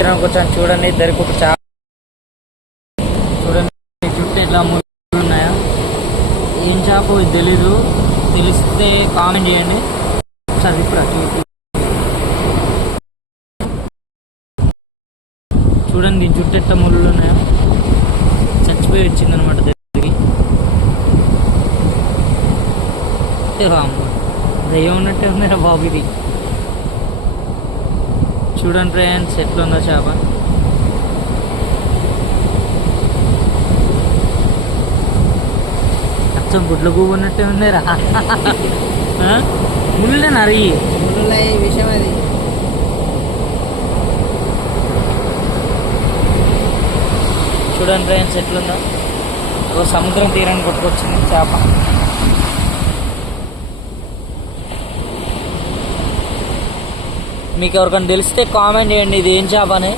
తీరానికి వచ్చాను. చూడండి ఇద్దరికి ఒక చేప. చూడండి చుట్టూ ఎట్లా ముళ్ళు ఉన్నాయా. ఏం చేప తెలీదు, తెలిస్తే కామెంట్ చేయండి. ఒకసారి ఇప్పుడు చూడండి దీని చుట్టూ ఎట్లా ముళ్ళు ఉన్నాయా. చచ్చిపోయి వచ్చిందనమాట దగ్గరికి. రాము దయ్యం ఉన్నట్టే ఉందా బాబు ఇది. చూడండి ఫ్రెండ్స్ ఎట్లుందో చేప. అచ్చం గుడ్ల గువ్వు ఉన్నట్టే ఉందిరా. ముళ్ళే నరి విషయం అది. చూడండి ఫ్రెండ్స్ ఎట్లుందో. ఓ సముద్రం తీరాన్ని కొట్టుకొచ్చింది చేప. మీకు ఎవరికైనా తెలిస్తే కామెంట్ చేయండి ఇది ఏం చేప అని.